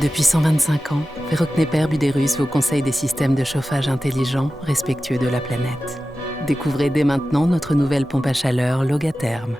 Depuis 125 ans, Ferrokneper Buderus vous conseille des systèmes de chauffage intelligents, respectueux de la planète. Découvrez dès maintenant notre nouvelle pompe à chaleur Logatherm.